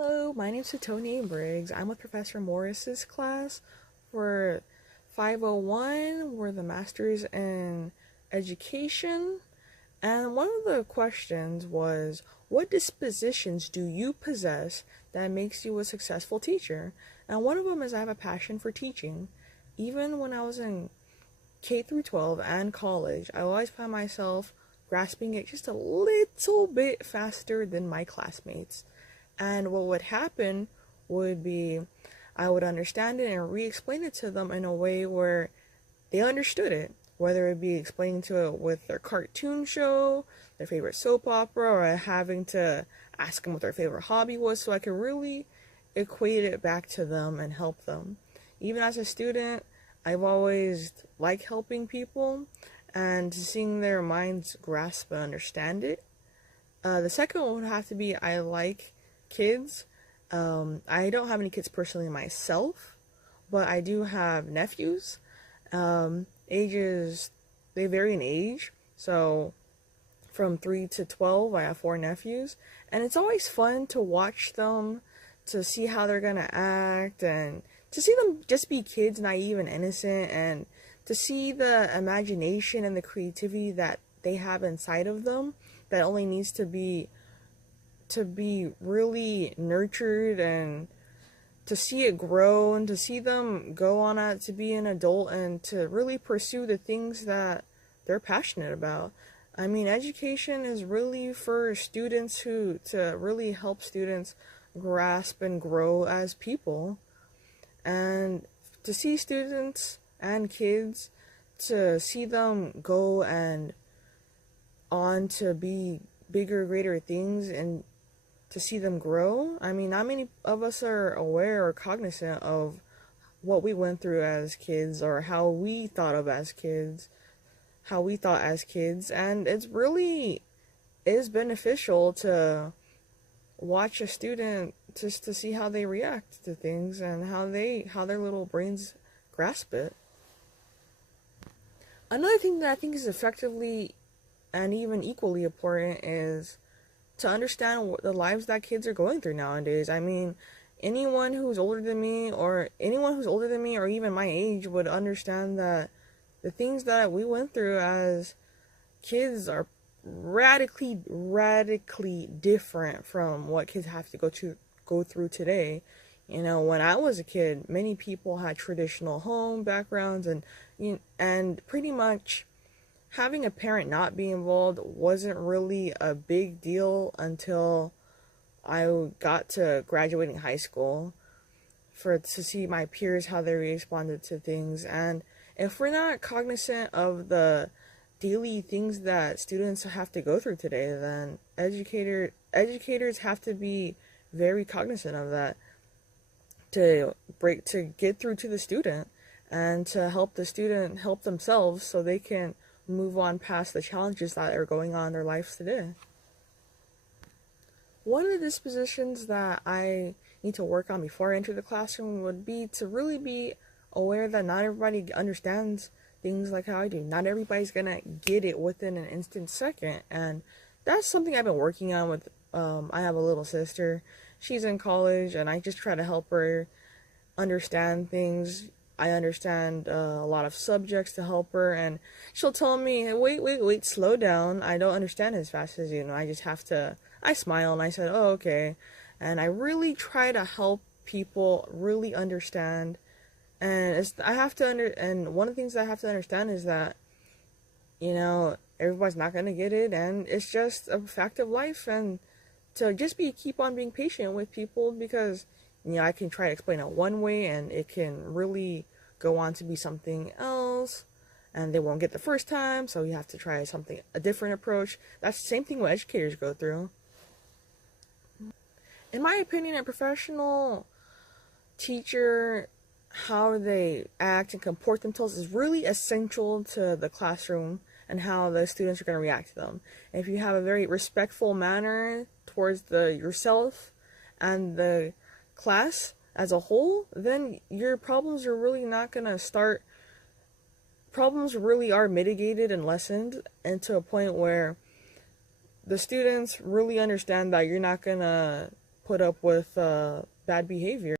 Hello, my name's Tony Briggs. I'm with Professor Morris's class for 501. We're the Masters in Education. And one of the questions was, what dispositions do you possess that makes you a successful teacher? And one of them is I have a passion for teaching. Even when I was in K through 12 and college, I always found myself grasping it just a little bit faster than my classmates. And what would happen would be I would understand it and re-explain it to them in a way where they understood it, whether it be explaining to it with their cartoon show, their favorite soap opera, or having to ask them what their favorite hobby was, so I could really equate it back to them and help them. Even as a student, I've always liked helping people and seeing their minds grasp and understand it. The second one would have to be I like kids. I don't have any kids personally myself, but I do have nephews. Ages, they vary in age. So from 3 to 12, I have 4 nephews. And it's always fun to watch them, to see how they're going to act, and to see them just be kids, naive and innocent, and to see the imagination and the creativity that they have inside of them that only needs to be really nurtured, and to see it grow and to see them go on out to be an adult and to really pursue the things that they're passionate about. I mean, education is really for students to really help students grasp and grow as people, and to see students and kids, to see them go and on to be bigger, greater things, and to see them grow. I mean, not many of us are aware or cognizant of what we went through as kids, or how we thought as kids, and it's really is beneficial to watch a student just to see how they react to things and how their little brains grasp it. Another thing that I think is effectively and even equally important is to understand what the lives that kids are going through nowadays. I mean, anyone who's older than me or even my age would understand that the things that we went through as kids are radically different from what kids have to go through today. You know, when I was a kid, many people had traditional home backgrounds, and pretty much having a parent not be involved wasn't really a big deal until I got to graduating high school, to see my peers how they responded to things. And if we're not cognizant of the daily things that students have to go through today, then educators have to be very cognizant of that, to get through to the student and to help the student help themselves so they can move on past the challenges that are going on in their lives today. One of the dispositions that I need to work on before I enter the classroom would be to really be aware that not everybody understands things like how I do. Not everybody's gonna get it within an instant second, and that's something I've been working on with, I have a little sister. She's in college, and I just try to help her understand things. I understand a lot of subjects to help her, and she'll tell me, wait, slow down. I don't understand as fast as you know. I smile and I said, oh, okay. And I really try to help people really understand. And and one of the things I have to understand is that, you know, everybody's not going to get it, and it's just a fact of life, and to just keep on being patient with people, because you know, I can try to explain it one way and it can really go on to be something else, and they won't get the first time, so you have to try a different approach. That's the same thing what educators go through. In my opinion, a professional teacher, how they act and comport themselves is really essential to the classroom and how the students are going to react to them. If you have a very respectful manner towards yourself and the class as a whole, then your problems are really not going to start. Problems really are mitigated and lessened, and to a point where the students really understand that you're not going to put up with bad behavior.